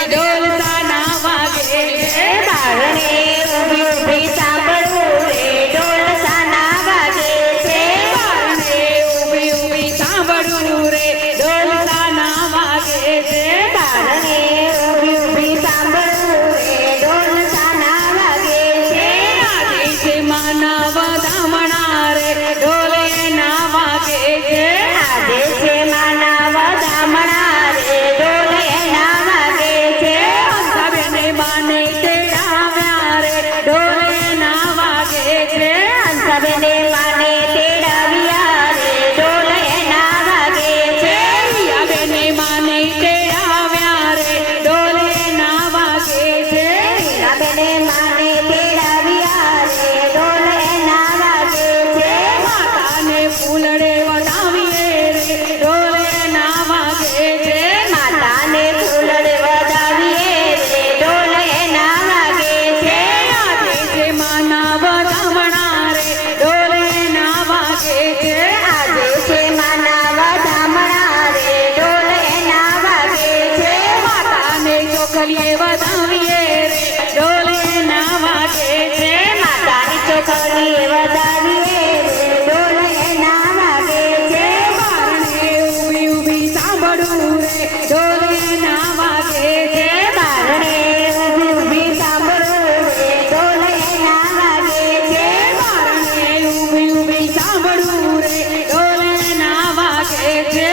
ઢોલ તાના વાગે છે બારણે ઊભી ઊભી સાંભળવું રે ઢોલ તાના વાગે છે બારણે ઊભી ઊભી સાંભળવું રે ઢોલ તાના વાગે છે બારણે ઊભી ઊભી સાંભળવું રે ઢોલ તાના વાગે છે આદેશ માનવ ધામણા રે ઢોલે ના વાગે છે આદેશે માનવ ધામણા રે ઢોલ એના વાગે છે અંધાબેને માને તેડાવ્યા રે ઢોલે ના વાગે છે હંસબેને માને તેડાવ્યા રે ઢોલ એના વાગે છે હીરાબેને માને તેડાવ્યા રે ઢોલે ના વાગે છે હીરાબેને માને તેડાવ્યા રે ઢોલ એના વાગે છે માતાને ફૂલડે વધાવીએ રે ઢોલે ના વાગે છે માતાને ફૂલડે વધાવીએ રે ઢોલ એના વાગે છે આદેશે માનવ ધામણા રે ઢોલે ના વાગે છે આદેશે માનવ ધામણા રે ઢોલ એના વાગે છે માતાને ચોખલીએ વધાવીએ રે ઢોલે ના વાગે છે માતાની ચોખલીએ વધાવીએ રે ઢોલ એના વાગે છે બારણે ઊભી ઊભી સાંભળવું રે ઢોલે ના વાગે છે બારણે ઊભી ઊભી સાંભળવું રે ઢોલ એના વાગે છે બારણે ઊભી ઊભી સાંભળવું રે ઢોલે ના વાગે છે